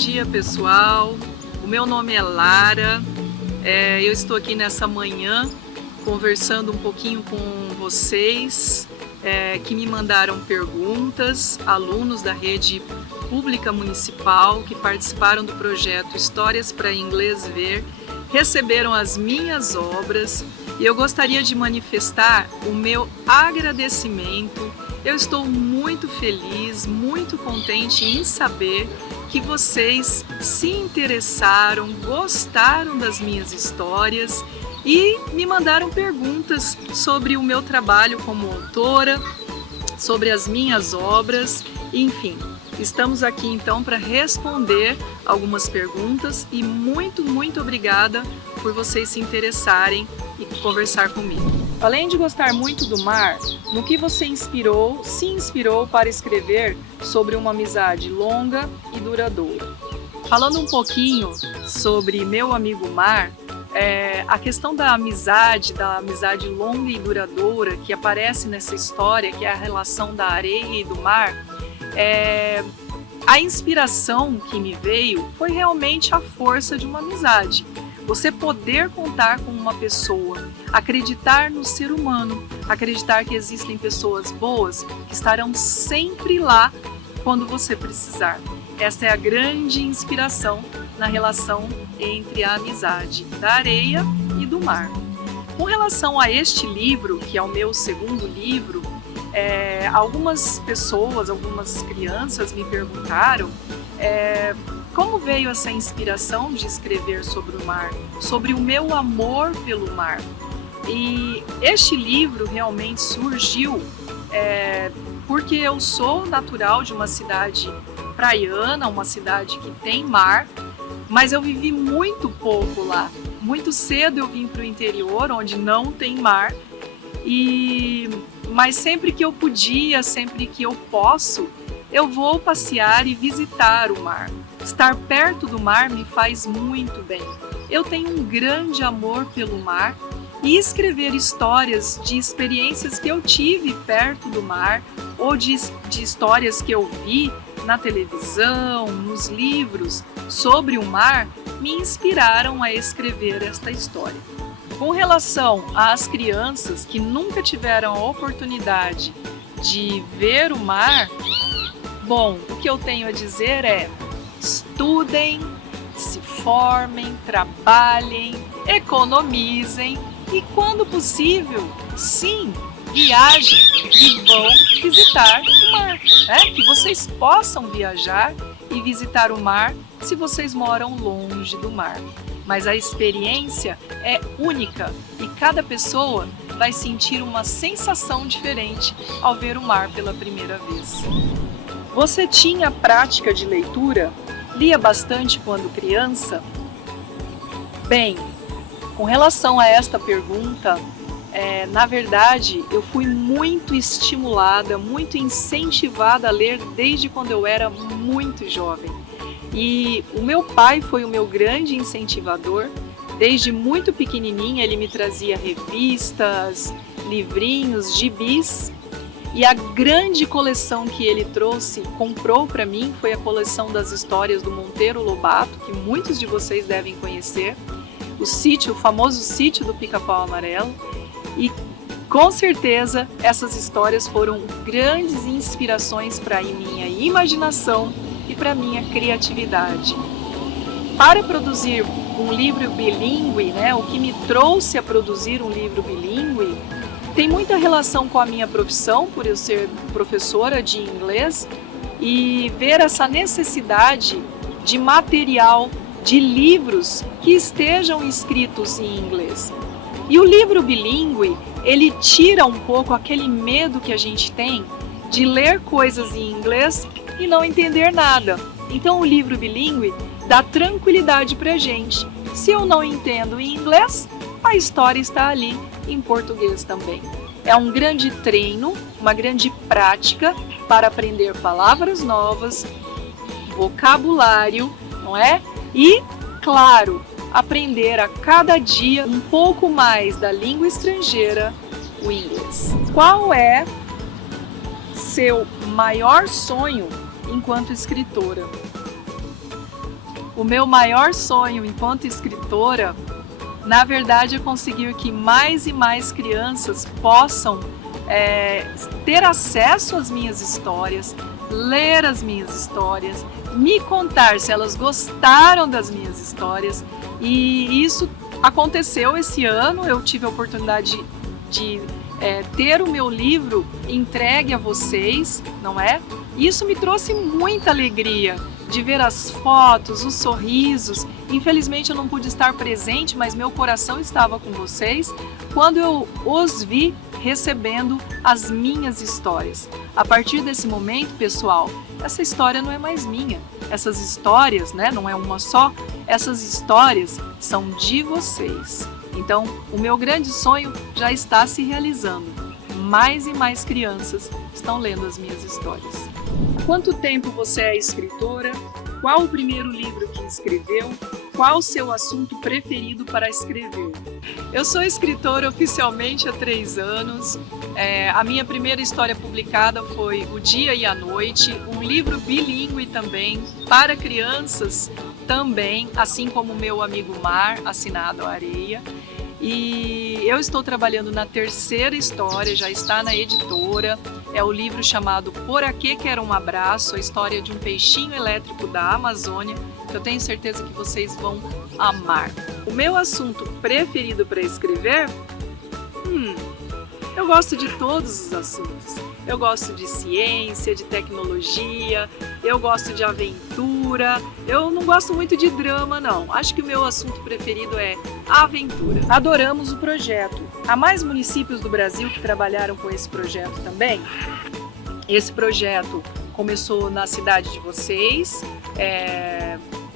dia, pessoal. O meu nome é Lara. Eu estou aqui nessa manhã conversando um pouquinho com vocês que me mandaram perguntas, alunos da rede pública municipal que participaram do projeto Histórias para Inglês Ver, receberam as minhas obras e eu gostaria de manifestar o meu agradecimento. Eu estou muito feliz, muito contente em saber que vocês se interessaram, gostaram das minhas histórias e me mandaram perguntas sobre o meu trabalho como autora, sobre as minhas obras, enfim. Estamos aqui então para responder algumas perguntas e muito obrigada por vocês se interessarem e conversar comigo. Além de gostar muito do mar, no que você se inspirou para escrever sobre uma amizade longa e duradoura? Falando um pouquinho sobre meu amigo mar, a questão da amizade longa e duradoura que aparece nessa história, que é a relação da areia e do mar, a inspiração que me veio foi realmente a força de uma amizade. Você poder contar com uma pessoa, acreditar no ser humano, acreditar que existem pessoas boas que estarão sempre lá quando você precisar. Essa é a grande inspiração na relação entre a amizade da areia e do mar. Com relação a este livro, que é o meu segundo livro, algumas pessoas, algumas crianças me perguntaram como veio essa inspiração de escrever sobre o mar, sobre o meu amor pelo mar. E este livro realmente surgiu porque eu sou natural de uma cidade praiana, uma cidade que tem mar, mas eu vivi muito pouco lá. Muito cedo eu vim para o interior, onde não tem mar, mas sempre que eu podia, sempre que eu posso, eu vou passear e visitar o mar. Estar perto do mar me faz muito bem. Eu tenho um grande amor pelo mar e escrever histórias de experiências que eu tive perto do mar ou de histórias que eu vi na televisão, nos livros sobre o mar, me inspiraram a escrever esta história. Com relação às crianças que nunca tiveram a oportunidade de ver o mar, bom, o que eu tenho a dizer é: estudem, se formem, trabalhem, economizem e, quando possível, sim, viajem e vão visitar o mar. Que vocês possam viajar e visitar o mar se vocês moram longe do mar. Mas a experiência é única e cada pessoa vai sentir uma sensação diferente ao ver o mar pela primeira vez. Você tinha prática de leitura? Lia bastante quando criança? Bem, com relação a esta pergunta, na verdade, eu fui muito estimulada, muito incentivada a ler desde quando eu era muito jovem. E o meu pai foi o meu grande incentivador. Desde muito pequenininha ele me trazia revistas, livrinhos, gibis. E a grande coleção que ele comprou para mim, foi a coleção das histórias do Monteiro Lobato, que muitos de vocês devem conhecer. O famoso Sítio do Pica-Pau Amarelo. E com certeza essas histórias foram grandes inspirações para a minha imaginação e para a minha criatividade. Para produzir um livro bilíngue, o que me trouxe a produzir um livro bilíngue, tem muita relação com a minha profissão, por eu ser professora de inglês, e ver essa necessidade de material, de livros que estejam escritos em inglês. E o livro bilíngue, ele tira um pouco aquele medo que a gente tem de ler coisas em inglês e não entender nada. Então o livro bilíngue dá tranquilidade pra gente. Se eu não entendo em inglês, a história está ali em português também. É um grande treino, uma grande prática para aprender palavras novas, vocabulário, não é? E, claro, aprender a cada dia um pouco mais da língua estrangeira, o inglês. Qual é seu maior sonho enquanto escritora? O meu maior sonho enquanto escritora, na verdade, é conseguir que mais e mais crianças possam ter acesso às minhas histórias, ler as minhas histórias, me contar se elas gostaram das minhas histórias. E isso aconteceu esse ano. Eu tive a oportunidade de ter o meu livro entregue a vocês, não é? Isso me trouxe muita alegria de ver as fotos, os sorrisos. Infelizmente eu não pude estar presente, mas meu coração estava com vocês quando eu os vi recebendo as minhas histórias. A partir desse momento, pessoal, essa história não é mais minha. Essas histórias, né, não é uma só, essas histórias são de vocês. Então, o meu grande sonho já está se realizando. Mais e mais crianças estão lendo as minhas histórias. Há quanto tempo você é escritora? Qual o primeiro livro que escreveu? Qual o seu assunto preferido para escrever? Eu sou escritora oficialmente há 3 anos. A minha primeira história publicada foi O Dia e a Noite, um livro bilíngue também, para crianças também, assim como o meu amigo Mar, assinado Areia. E eu estou trabalhando na 3ª história, já está na editora. É o livro chamado Por Aqui Quero um Abraço, a história de um peixinho elétrico da Amazônia, que eu tenho certeza que vocês vão amar. O meu assunto preferido para escrever? Eu gosto de todos os assuntos. Eu gosto de ciência, de tecnologia, eu gosto de aventura. Eu não gosto muito de drama, não. Acho que o meu assunto preferido é aventura. Adoramos o projeto. Há mais municípios do Brasil que trabalharam com esse projeto também? Esse projeto começou na cidade de vocês.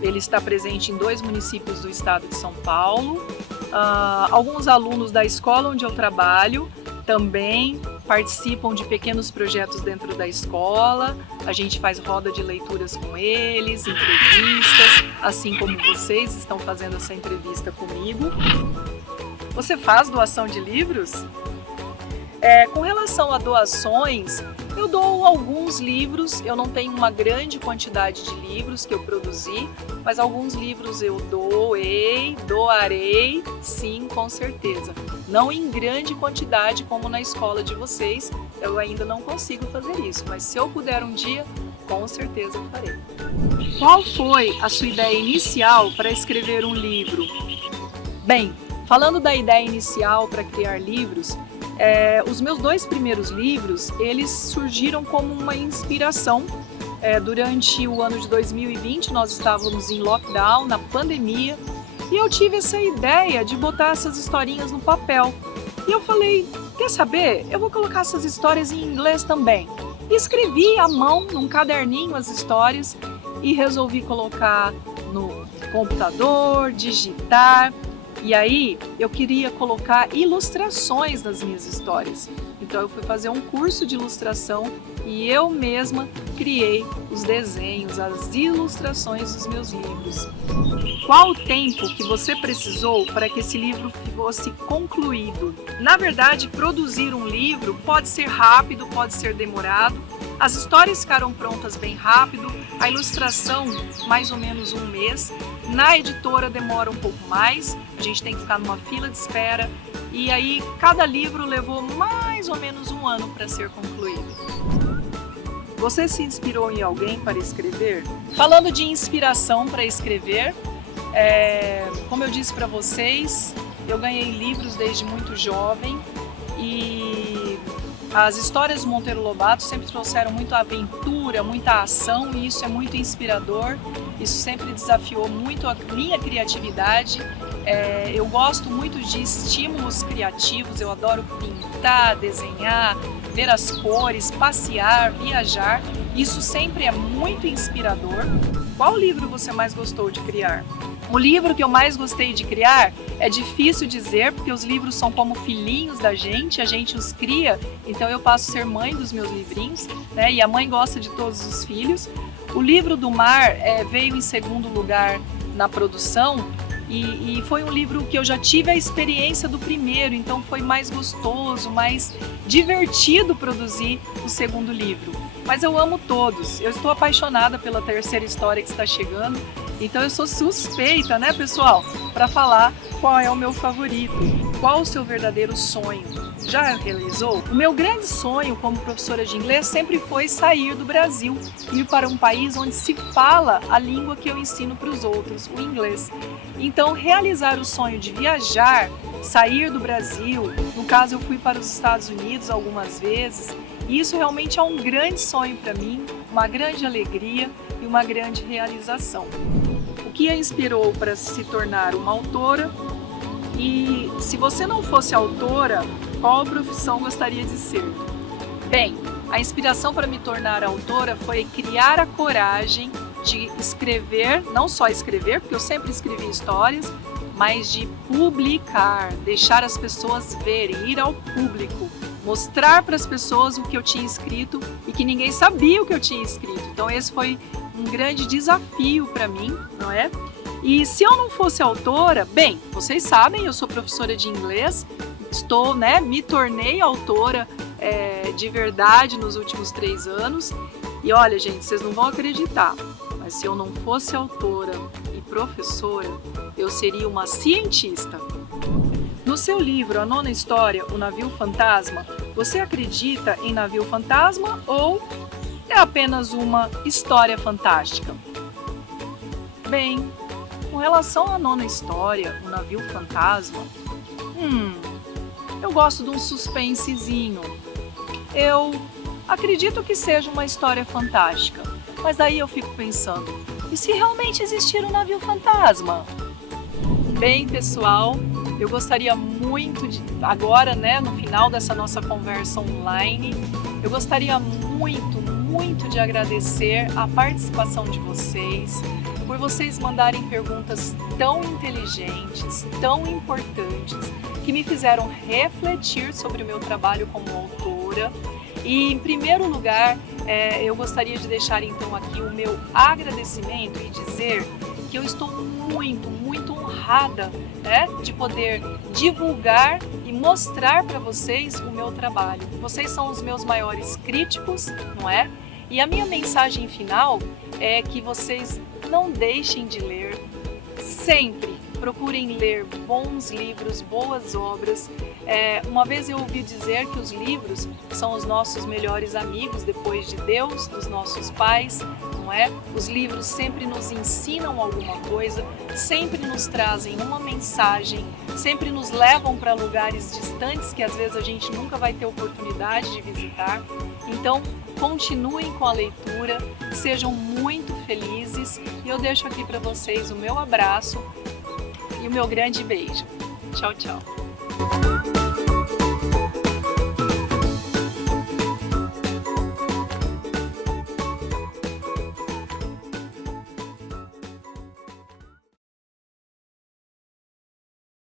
Ele está presente em 2 municípios do estado de São Paulo. Alguns alunos da escola onde eu trabalho também participam de pequenos projetos dentro da escola. A gente faz roda de leituras com eles, entrevistas, assim como vocês estão fazendo essa entrevista comigo. Você faz doação de livros? Com relação a doações, eu dou alguns livros. Eu não tenho uma grande quantidade de livros que eu produzi, mas alguns livros eu doarei, sim, com certeza. Não em grande quantidade como na escola de vocês, eu ainda não consigo fazer isso, mas se eu puder um dia, com certeza eu farei. Qual foi a sua ideia inicial para escrever um livro? Bem, falando da ideia inicial para criar livros, os meus 2 primeiros livros, eles surgiram como uma inspiração. Durante o ano de 2020, nós estávamos em lockdown, na pandemia, e eu tive essa ideia de botar essas historinhas no papel. E eu falei, quer saber? Eu vou colocar essas histórias em inglês também. E escrevi à mão, num caderninho, as histórias, e resolvi colocar no computador, digitar. E aí eu queria colocar ilustrações nas minhas histórias. Então eu fui fazer um curso de ilustração e eu mesma criei os desenhos, as ilustrações dos meus livros. Qual o tempo que você precisou para que esse livro fosse concluído? Na verdade, produzir um livro pode ser rápido, pode ser demorado. As histórias ficaram prontas bem rápido, a ilustração mais ou menos 1 mês. Na editora demora um pouco mais, a gente tem que ficar numa fila de espera. E aí cada livro levou mais ou menos 1 ano para ser concluído. Você se inspirou em alguém para escrever? Falando de inspiração para escrever, como eu disse para vocês, eu ganhei livros desde muito jovem e as histórias do Monteiro Lobato sempre trouxeram muita aventura, muita ação, e isso é muito inspirador. Isso sempre desafiou muito a minha criatividade. Eu gosto muito de estímulos criativos, eu adoro pintar, desenhar, ver as cores, passear, viajar. Isso sempre é muito inspirador. Qual livro você mais gostou de criar? O livro que eu mais gostei de criar é difícil dizer, porque os livros são como filhinhos da gente, a gente os cria, então eu passo a ser mãe dos meus livrinhos, né? E a mãe gosta de todos os filhos. O livro do Mar veio em 2º lugar na produção e foi um livro que eu já tive a experiência do primeiro, então foi mais gostoso, mais divertido produzir o 2º livro. Mas eu amo todos, eu estou apaixonada pela 3ª história que está chegando Então eu sou suspeita, né, pessoal, para falar qual é o meu favorito, qual o seu verdadeiro sonho. Já realizou? O meu grande sonho como professora de inglês sempre foi sair do Brasil, ir para um país onde se fala a língua que eu ensino para os outros, o inglês. Então, realizar o sonho de viajar, sair do Brasil, no caso eu fui para os Estados Unidos algumas vezes, e isso realmente é um grande sonho para mim, uma grande alegria e uma grande realização. O que a inspirou para se tornar uma autora? E se você não fosse autora, qual profissão gostaria de ser? Bem, a inspiração para me tornar autora foi criar a coragem de escrever, não só escrever, porque eu sempre escrevi histórias, mas de publicar, deixar as pessoas verem, ir ao público, mostrar para as pessoas o que eu tinha escrito e que ninguém sabia o que eu tinha escrito. Então esse foi um grande desafio para mim, não é? E se eu não fosse autora, bem, vocês sabem, eu sou professora de inglês, me tornei autora de verdade nos últimos 3 anos. E olha, gente, vocês não vão acreditar, mas se eu não fosse autora e professora, eu seria uma cientista. No seu livro A Nona História, O Navio Fantasma, você acredita em navio fantasma ou é apenas uma história fantástica? Bem, com relação à nona história, O Navio Fantasma, eu gosto de um suspensezinho. Eu acredito que seja uma história fantástica, mas daí eu fico pensando, e se realmente existir um navio fantasma? Bem, pessoal, eu gostaria muito de, agora, né, no final dessa nossa conversa online, eu gostaria muito de agradecer a participação de vocês, por vocês mandarem perguntas tão inteligentes, tão importantes, que me fizeram refletir sobre o meu trabalho como autora. E, em primeiro lugar, eu gostaria de deixar então aqui o meu agradecimento e dizer que eu estou muito honrada, né, de poder divulgar e mostrar para vocês o meu trabalho. Vocês são os meus maiores críticos, não é? E a minha mensagem final é que vocês não deixem de ler, sempre procurem ler bons livros, boas obras. Uma vez eu ouvi dizer que os livros são os nossos melhores amigos depois de Deus, dos nossos pais, não é? Os livros sempre nos ensinam alguma coisa, sempre nos trazem uma mensagem, sempre nos levam para lugares distantes que às vezes a gente nunca vai ter oportunidade de visitar. Então, continuem com a leitura, sejam muito felizes e eu deixo aqui para vocês o meu abraço e o meu grande beijo. Tchau, tchau!